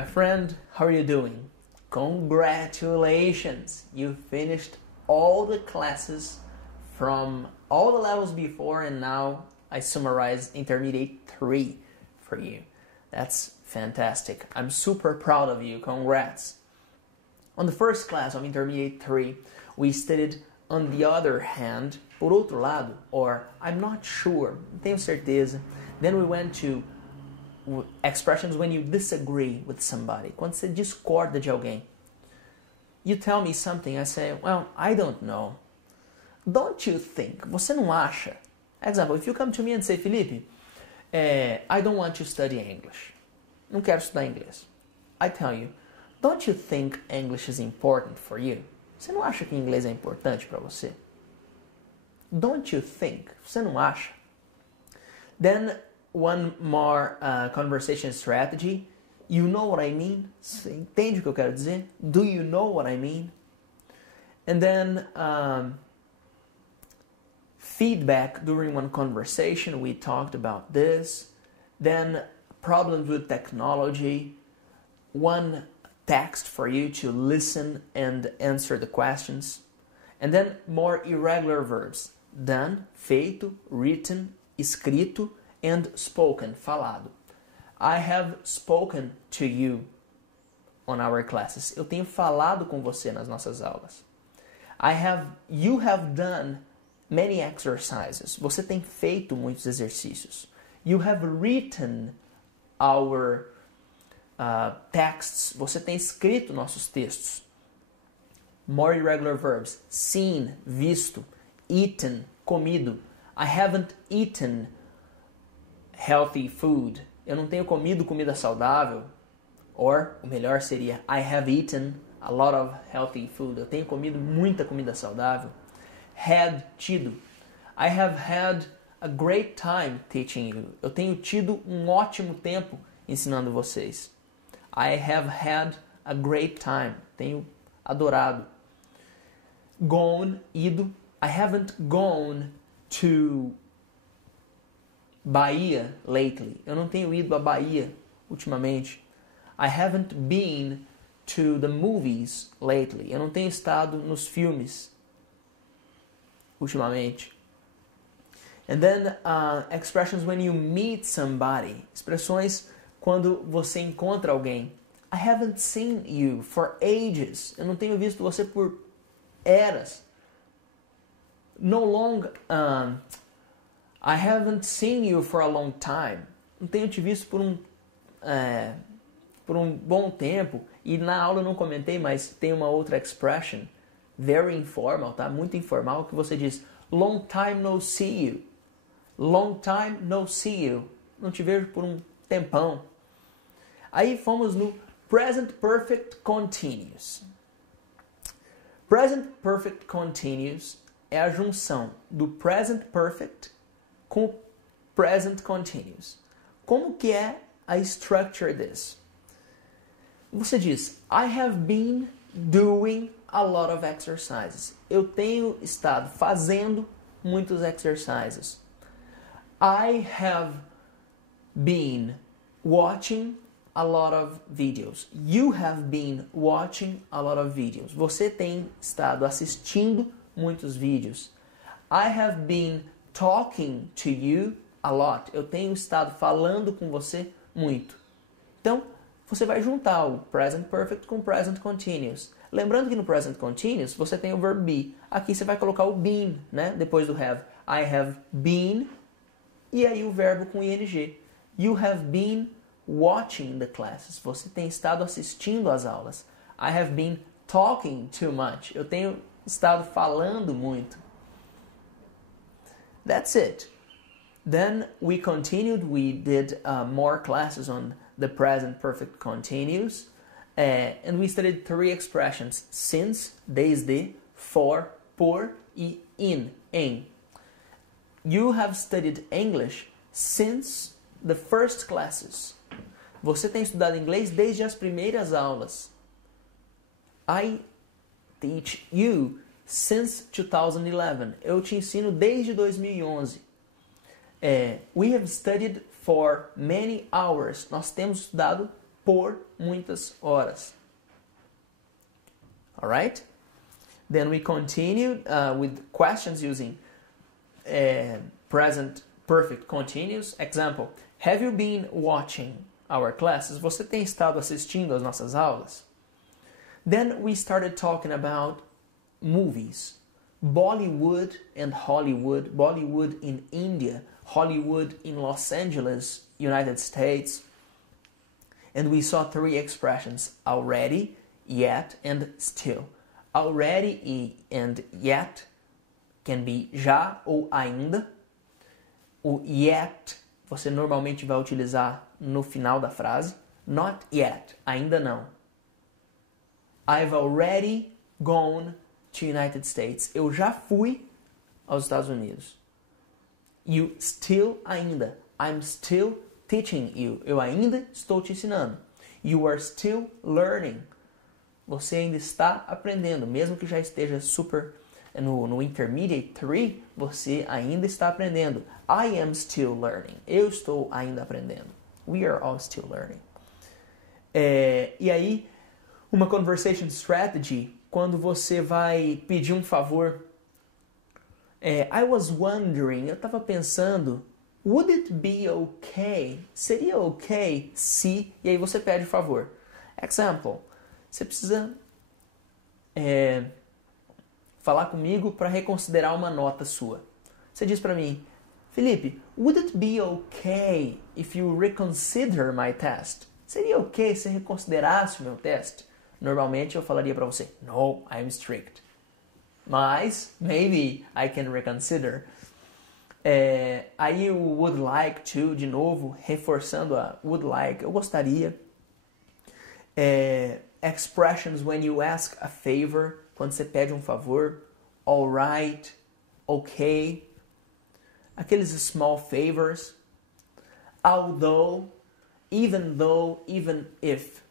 my friend, how are you doing? Congratulations! You finished all the classes from all the levels before, and now I summarize Intermediate 3 for you. That's fantastic. I'm super proud of you. Congrats! On the first class of Intermediate 3, we studied on the other hand, por outro lado, or I'm not sure, não tenho certeza. Then we went to expressions when you disagree with somebody, quando você discorda de alguém. You tell me something, I say, well, I don't know. Don't you think? Você não acha? Example, if you come to me and say, Felipe, I don't want to study English. Não quero estudar inglês. I tell you, don't you think English is important for you? Você não acha que inglês é importante para você? Don't you think? Você não acha? Then one more conversation strategy. You know what I mean? Você entende o que eu quero dizer? Do you know what I mean? And then feedback during one conversation. We talked about this. Then problems with technology. One text for you to listen and answer the questions. And then more irregular verbs. Done, feito, written, escrito, and spoken, falado. I have spoken to you on our classes. Eu tenho falado com você nas nossas aulas. You have done many exercises. Você tem feito muitos exercícios. You have written our texts. Você tem escrito nossos textos. More irregular verbs. Seen, visto. Eaten, comido. I haven't eaten healthy food. Eu não tenho comido comida saudável. Or, o melhor seria, I have eaten a lot of healthy food. Eu tenho comido muita comida saudável. Had, tido. I have had a great time teaching you. Eu tenho tido um ótimo tempo ensinando vocês. I have had a great time. Tenho adorado. Gone, ido. I haven't gone to Bahia lately. Eu não tenho ido à Bahia ultimamente. I haven't been to the movies lately. Eu não tenho estado nos filmes ultimamente. And then expressions when you meet somebody. Expressões quando você encontra alguém. I haven't seen you for ages. Eu não tenho visto você por eras. No long, I haven't seen you for a long time. Não tenho te visto por um bom tempo. E na aula eu não comentei, mas tem uma outra expression, very informal, tá? Muito informal, que você diz, long time no see you. Long time no see you. Não te vejo por um tempão. Aí fomos no present perfect continuous. Present perfect continuous é a junção do present perfect com o present continuous. Como que é a structure disso? Você diz, I have been doing a lot of exercises. Eu tenho estado fazendo muitos exercises. I have been watching a lot of videos. You have been watching a lot of videos. Você tem estado assistindo muitos vídeos. I have been talking to you a lot. Eu tenho estado falando com você muito. Então, você vai juntar o present perfect com o present continuous. Lembrando que no present continuous você tem o verbo be. Aqui você vai colocar o been, né? Depois do have. I have been. E aí o verbo com ing. You have been watching the classes. Você tem estado assistindo às aulas. I have been talking too much. Eu tenho estado falando muito. That's it. Then we continued. We did more classes on the present perfect continuous. And we studied 3 expressions. Since, desde, for, por e in, em. You have studied English since the first classes. Você tem estudado inglês desde as primeiras aulas. I teach you since 2011. Eu te ensino desde 2011. We have studied for many hours. Nós temos estudado por muitas horas. Alright? Then we continue with questions using present perfect continuous. Example, have you been watching our classes? Você tem estado assistindo às nossas aulas? Then we started talking about movies. Bollywood and Hollywood. Bollywood in India, Hollywood in Los Angeles, United States. And we saw three expressions: already, yet, and still. Already and yet can be já ou ainda. O yet você normalmente vai utilizar no final da frase. Not yet, ainda não. I've already gone to United States. Eu já fui aos Estados Unidos. You still, ainda. I'm still teaching you. Eu ainda estou te ensinando. You are still learning. Você ainda está aprendendo, mesmo que já esteja super no Intermediate III, você ainda está aprendendo. I am still learning. Eu estou ainda aprendendo. We are all still learning. E aí, uma conversation strategy, quando você vai pedir um favor. I was wondering, eu estava pensando, would it be okay? Seria ok se... E aí você pede o favor. Example, você precisa falar comigo para reconsiderar uma nota sua. Você diz para mim, Felipe, would it be okay if you reconsider my test? Seria ok se reconsiderasse o meu teste? Normalmente eu falaria para você, no, I'm strict. Mas, maybe I can reconsider. Aí o would like to, de novo, reforçando a would like, eu gostaria. Expressions when you ask a favor, quando você pede um favor. Alright, okay. Aqueles small favors. Although, even though, even if.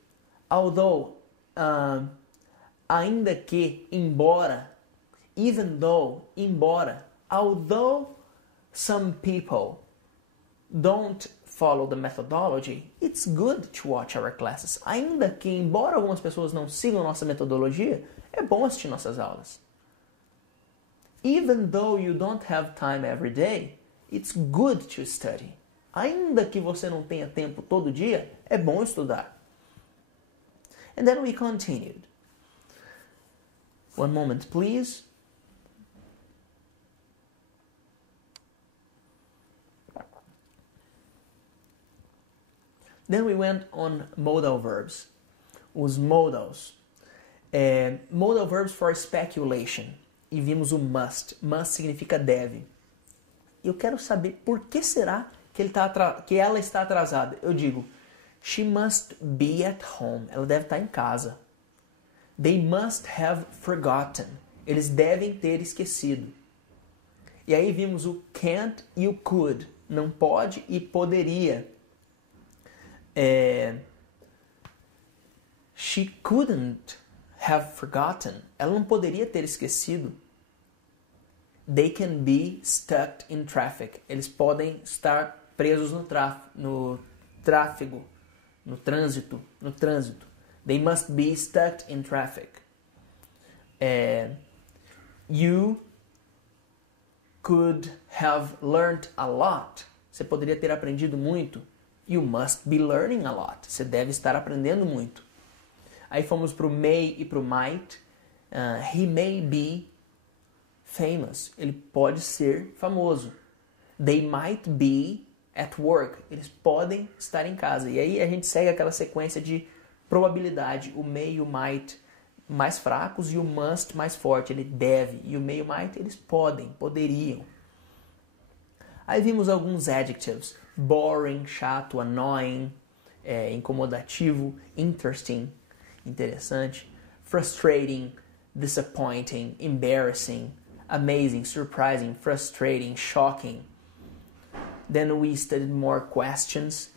Although, ainda que, embora. Even though, embora. Although some people don't follow the methodology, it's good to watch our classes. Ainda que, embora algumas pessoas não sigam nossa metodologia, é bom assistir nossas aulas. Even though you don't have time every day, it's good to study. Ainda que você não tenha tempo todo dia, é bom estudar. And then we continued. One moment, please. Then we went on modal verbs. Os modals. Modal verbs for speculation. E vimos o must. Must significa deve. Eu quero saber por que será que ela está atrasada. Eu digo, she must be at home. Ela deve estar em casa. They must have forgotten. Eles devem ter esquecido. E aí vimos o can't e o could. Não pode e poderia. She couldn't have forgotten. Ela não poderia ter esquecido. They can be stuck in traffic. Eles podem estar presos no tráfego, no trânsito. They must be stuck in traffic. You could have learned a lot. Você poderia ter aprendido muito. You must be learning a lot. Você deve estar aprendendo muito. Aí fomos para o may e para o might. He may be famous. Ele pode ser famoso. They might be at work. Eles podem estar em casa. E aí a gente segue aquela sequência de probabilidade. O may e o might mais fracos e o must mais forte. Ele deve. E o may e o might eles podem, poderiam. Aí vimos alguns adjectives. Boring, chato, annoying, incomodativo, interesting, interessante, frustrating, disappointing, embarrassing, amazing, surprising, frustrating, shocking. Then we studied more questions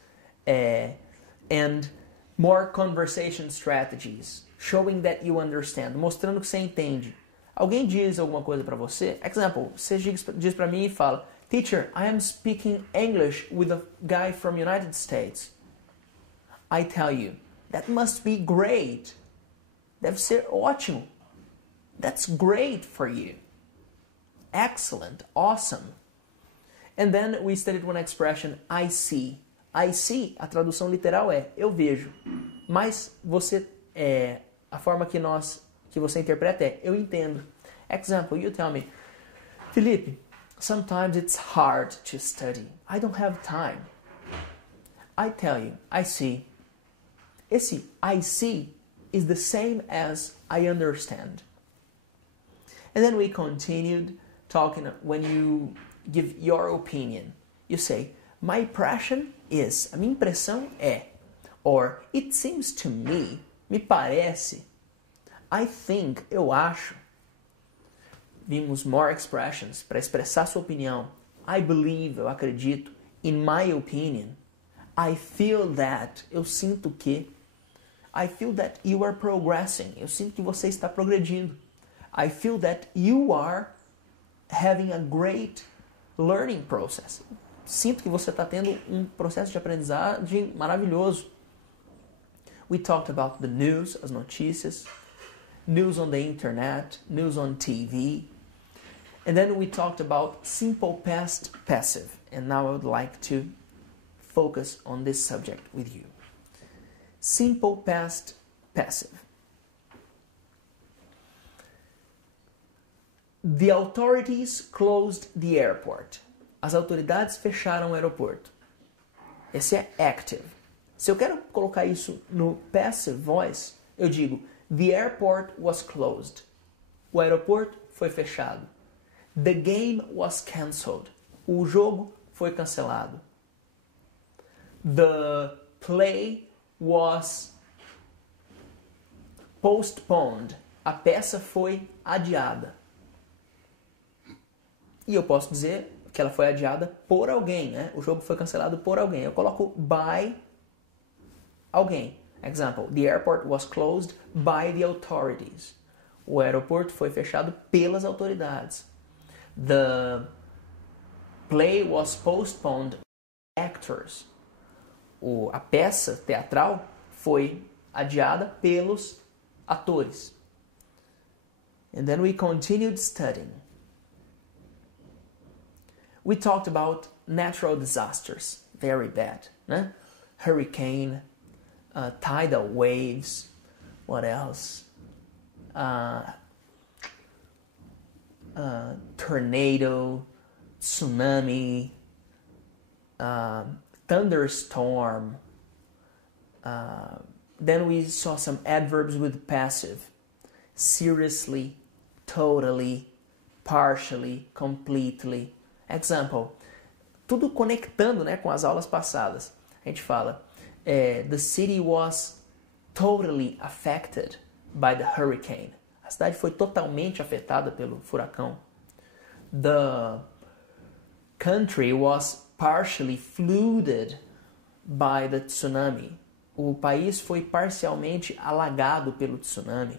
and more conversation strategies, showing that you understand, mostrando que você entende. Alguém diz alguma coisa para você? Example, você diz para mim e fala, Teacher, I am speaking English with a guy from United States. I tell you, That must be great. Deve ser ótimo. That's great for you. Excellent. Awesome. And then we studied one expression, I see. I see, a tradução literal é eu vejo. Mas a forma que você interpreta é eu entendo. Example, you tell me, Felipe, sometimes it's hard to study. I don't have time. I tell you, I see. Esse I see is the same as I understand. And then we continued talking when you give your opinion. You say, my impression is, a minha impressão é, or it seems to me, me parece, I think, eu acho. Vimos more expressions para expressar sua opinião. I believe, eu acredito. In my opinion. I feel that, eu sinto que. I feel that you are progressing, eu sinto que você está progredindo. I feel that you are having a great learning process. Sinto que você está tendo um processo de aprendizagem maravilhoso. We talked about the news, as notícias, news on the internet, news on TV. And then we talked about simple past passive. And now I would like to focus on this subject with you. Simple past passive. The authorities closed the airport. As autoridades fecharam o aeroporto. Esse é active. Se eu quero colocar isso no passive voice, eu digo the airport was closed. O aeroporto foi fechado. The game was cancelled. O jogo foi cancelado. The play was postponed. A peça foi adiada. E eu posso dizer que ela foi adiada por alguém, né? O jogo foi cancelado por alguém. Eu coloco by alguém. Example, the airport was closed by the authorities. O aeroporto foi fechado pelas autoridades. The play was postponed by actors. A peça teatral foi adiada pelos atores. And then we continued studying. We talked about natural disasters, very bad, né? Hurricane, tidal waves, what else? Tornado, tsunami, thunderstorm. Then we saw some adverbs with passive. Seriously, totally, partially, completely. Example, tudo conectando, né, com as aulas passadas. A gente fala, the city was totally affected by the hurricane. A cidade foi totalmente afetada pelo furacão. The country was partially flooded by the tsunami. O país foi parcialmente alagado pelo tsunami.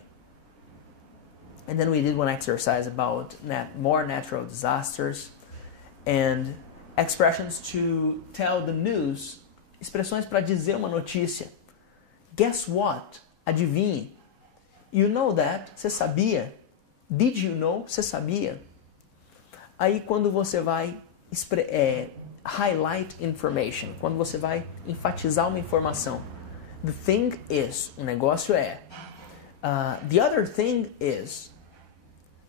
And then we did one exercise about more natural disasters and expressions to tell the news, expressões para dizer uma notícia. Guess what? Adivinhe. You know that? Você sabia? Did you know? Você sabia? Aí quando você vai highlight information, quando você vai enfatizar uma informação. The thing is, o negócio é. The other thing is.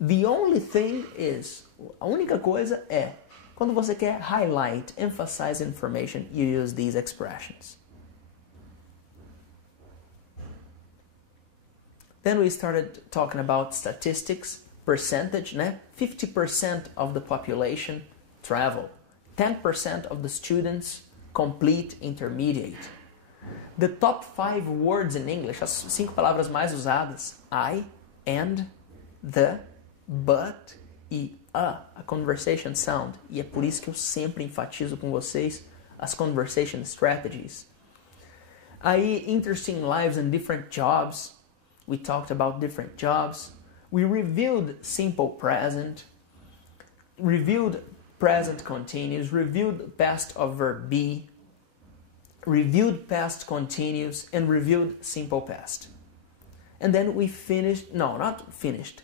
The only thing is. A única coisa é. Quando você quer highlight, emphasize information, you use these expressions. Then we started talking about statistics, percentage, né? 50% of the population travel. 10% of the students complete intermediate. The top 5 words in English, as 5 palavras mais usadas, I, and, the, but e a conversation sound. E é por isso que eu sempre enfatizo com vocês as conversation strategies. Aí, interesting lives and different jobs. We talked about different jobs. We reviewed simple present, reviewed present continuous, reviewed past of verb be, reviewed past continuous, and reviewed simple past. And then we finished, no, not finished.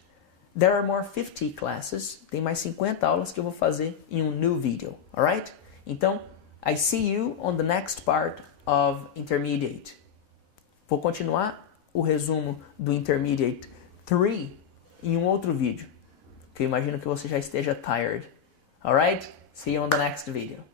There are more 50 classes, tem mais 50 aulas que eu vou fazer em um new video, alright? Então, I see you on the next part of Intermediate. Vou continuar o resumo do Intermediate 3 em um outro vídeo, que eu imagino que você já esteja tired. Alright? See you on the next video.